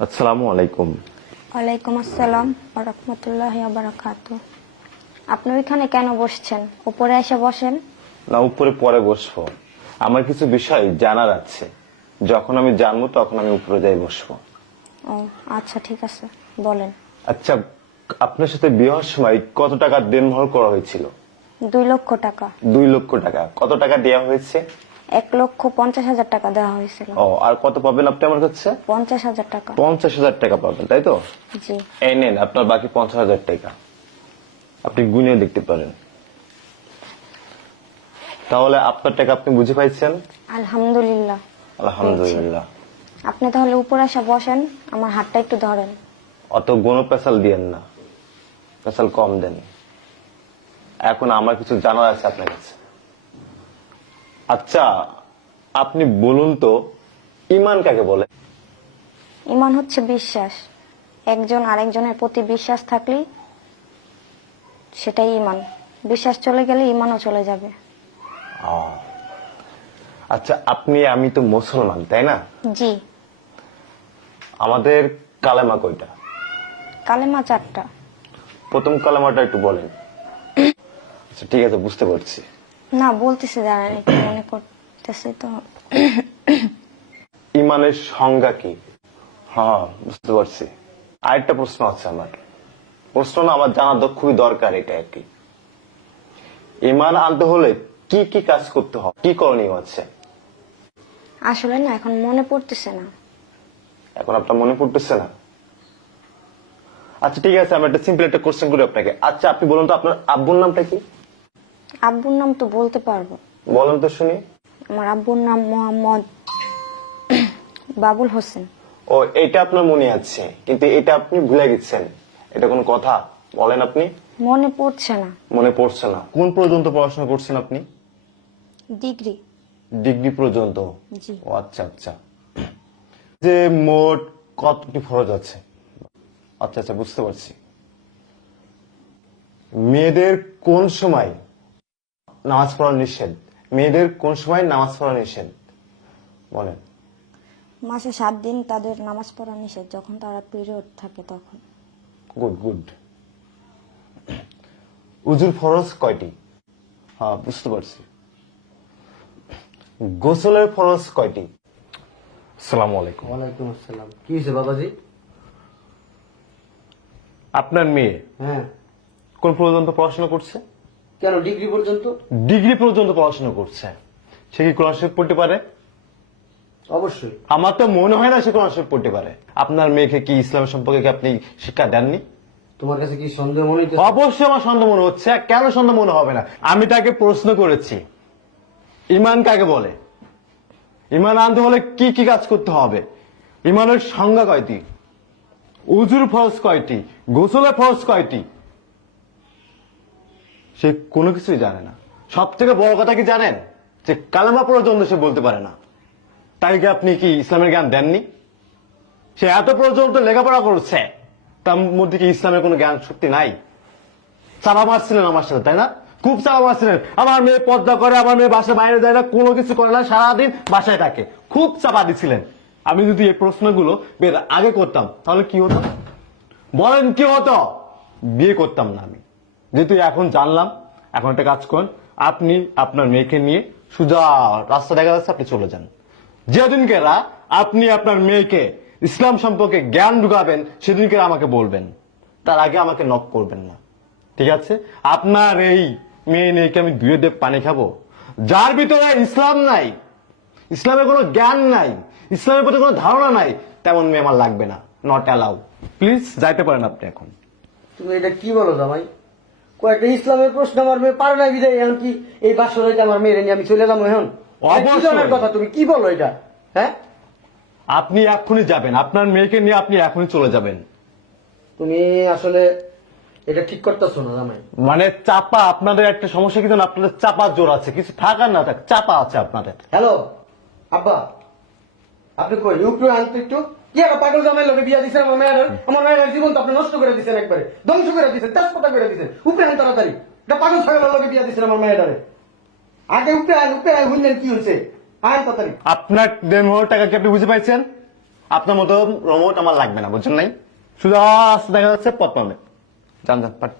আসসালামু আলাইকুম। ওয়ালাইকুম আসসালাম ওয়া রাহমাতুল্লাহি ওয়া বারাকাতুহু। আপনি ওইখানে কেন বসছেন? উপরে এসে বসেন। না, উপরে পরে বসবো। আমার কিছু বিষয় জানার আছে, যখন আমি জানবো তখন আমি উপরে যাই বসবো। ও আচ্ছা, ঠিক আছে, বলেন। আচ্ছা, আপনার সাথে বিয়ের সময় কত টাকা দেনমোহর করা হয়েছিল? 2 লক্ষ টাকা। 2 লক্ষ টাকা। কত টাকা দেওয়া হয়েছে? 1,50,000 টাকা দেওয়া হয়েছিল। ও, আর কত পাবেন আপনি আমার কাছে? 50,000 টাকা। 50,000 টাকা পাবেন, তাই তো? জি। এই নেন আপনার বাকি 50,000 টাকা, আপনি গুনে দেখতে পারেন। তাহলে আপনার টাকা আপনি বুঝে পাইছেন? আলহামদুলিল্লাহ। আলহামদুলিল্লাহ। আপনি তাহলে উপরে এসে বসেন, আমার হাতটা একটু ধরেন। অত গণ পেশাল দিয়েন না, পেশাল কম দেন। এখন আমার কিছু জানার আছে আপনার কাছে। আচ্ছা, আপনি বলুন তো, ঈমান কাকে বলে? ঈমান হচ্ছে বিশ্বাস। একজন আরেকজনের প্রতি বিশ্বাস থাকলেই সেটাই ঈমান। বিশ্বাস চলে গেলে ঈমানও চলে যাবে। আচ্ছা, আমি তো মুসলমান, তাই না? জি। আমাদের কালেমা কয়টা? কালেমা 4টা। প্রথম কালেমাটা একটু বলেন। আচ্ছা, ঠিক আছে, বুঝতে পারছি। না, বলতেছে, দাঁড়ান একটু মনে করতেছে তো। ঈমানের সংজ্ঞা কি? হ্যাঁ, বুঝতে পারছি। আরেকটা প্রশ্ন আছে আমার। প্রশ্ন না, আমার জানা খুবই দরকার এটা আর কি। ঈমান আনতে হলে কি কি কাজ করতে হবে, কি করণীয় আছে? আসলে না, এখন মনে পড়তেছে না। এখন আপনার মনে পড়তেছে না? আচ্ছা, ঠিক আছে, আমি একটা সিম্পল একটা কোশ্চেন করি আপনাকে। আচ্ছা, আপনি বলুন তো, আপনার আব্বুর নামটা কি? আব্বুর নাম তো বলতে পারবো। বলেন তো শুনি। আমার আব্বুর নাম মোহাম্মদ বাবুল হোসেন। ও, এটা আপনার মনে আছে, কিন্তু এটা আপনি ভুলে গেছেন। এটা কোন কথা? বলেন আপনি। মনে পড়ছে না। মনে পড়ছে না? কোন পর্যন্ত পড়াশোনা করছেন আপনি? ডিগ্রি। ডিগ্রি পর্যন্ত? জি। ও আচ্ছা আচ্ছা। যে মোট কতটি ফরজ আছে? আচ্ছা আচ্ছা, বুঝতে পারছি। মেয়েদের কোন সময় নামাজ পড়া নিষেধ? মেয়েদের কোন সময় নামাজ পড়া নিষেধ বলেন। মাসে 7 দিন তাদের নামাজ পড়া নিষেধ, যখন তারা পিরিয়ড থাকে তখন। Good good. উজুর ফরজ কয়টি? হ্যাঁ, বুঝতে পারছি। গোসলের ফরজ কয়টি? আসসালামু আলাইকুম। ওয়ালাইকুম আসসালাম। কি হয়েছে বাবাজি? আপনার মেয়ে হ্যাঁ, কোন পর্যন্ত পড়াশোনা করছে? কেন ডিগ্রি পর্যন্ত? ডিগ্রি পর্যন্ত পড়াশোনা করছে। সে কি কোরআন শরীফ পড়তে পারে? অবশ্যই। আমার তো মনে হয় না সে কোরআন শরীফ পড়তে পারে। আপনার মেয়েকে কি ইসলাম সম্পর্কে কি আপনি শিক্ষা দেননি? তোমার কাছে কি সন্দেহ মনে হইতেছে? অবশ্যই আমার সন্দেহ মনে হচ্ছে। কেন সন্দেহ মনে হবে না? আমি তাকে প্রশ্ন করেছি, ঈমান কাকে বলে? ঈমান আনতে হলে কি কি কাজ করতে হবে? ঈমানের সংজ্ঞা কয়টি? উজুর ফরজ কয়টি? গোসলের ফরজ কয়টি? সে কোনো কিছুই জানে না। সব থেকে বড় কথা কি জানেন? যে কালেমা পর্যন্ত সে বলতে পারে না। তাই কি আপনি কি ইসলামের জ্ঞান দেননি? সে এত পর্যন্ত লেখাপড়া করছে, তার মধ্যে কি ইসলামের কোনো জ্ঞান সত্যি নাই? চাপা মারছিলেন আমার সাথে, তাই না? খুব চাপা মারছিলেন। আমার মেয়ে পর্দা করে, আমার মেয়ে বাসায় বাইরে যায় না, কোনো কিছু করে না, সারাদিন বাসায় থাকে। খুব চাপা দিচ্ছিলেন। আমি যদি এই প্রশ্নগুলো বের আগে করতাম তাহলে কি হতো বলেন? কি হতো? বিয়ে করতাম না আমি। যেহেতু এখন জানলাম, এখন একটা কাজ করেন, আপনি আপনার মেয়েকে নিয়ে সোজা রাস্তা দেখা যাচ্ছে, আপনি চলে যান। যেদিনকে আপনি আপনার মেয়েকে ইসলাম সম্পর্কে জ্ঞান ঢুকাবেন, সেদিনকে আমাকে বলবেন। তার আগে আমাকে নক করবেন না, ঠিক আছে? আপনার এই মেয়ে নিয়ে কি আমি 2 দেব পানি খাবো? যার ভিতরে ইসলাম নাই, ইসলামের কোনো জ্ঞান নাই, ইসলামের প্রতি কোনো ধারণা নাই, তেমন মেয়ে আমার লাগবে না। Not allow. প্লিজ যাইতে পারেন আপনি এখন। তুমি এটা কি বলো জামাই? কয়েকটা ইসলামের প্রশ্ন আমার মেয়ে পারে না বিদায় এখন কি এই বাসর হইতে আমার মেয়ের নিয়ে আমি চলে যাবো এখন? অবশ্যই। কি ধরনের কথা তুমি কি বলো এটা? হ্যাঁ, আপনি এখনই যাবেন, আপনার মেয়েকে নিয়ে আপনি এখনই চলে যাবেন। তুমি আসলে এটা ঠিক করতেছো না জামাই। মানে চাপা, আপনাদের একটা সমস্যা কি জানেন? আপনাদের চাপা জোর আছে, কিছু থাকার না থাক, চাপা আছে আপনাদের। হ্যালো আব্বা, আপনি কই উপরে আনতে একটু? কি একটা পাগল জামাই লোকে বিয়া দিচ্ছেন আমার মেয়ের জীবন তো আপনি নষ্ট করে দিচ্ছেন, একবারে ধ্বংস করে দিচ্ছেন, তেজপাতা করে দিচ্ছেন। উপরে আন তাড়াতাড়ি। এটা পাগল ছাগলের লোকে বিয়া দিচ্ছেন আমার মেয়েটারে। আগে উপরে আন হুনলেন কি হয়েছে? আন তাড়াতাড়ি। আপনার দেনমোহর টাকা কি আপনি বুঝে পাইছেন? আপনার মতো রোমোট আমার লাগবে না, বুঝছেন নাই? শুধু আস্তে দেখা যাচ্ছে পথ পাবে। যান যান পাঠ।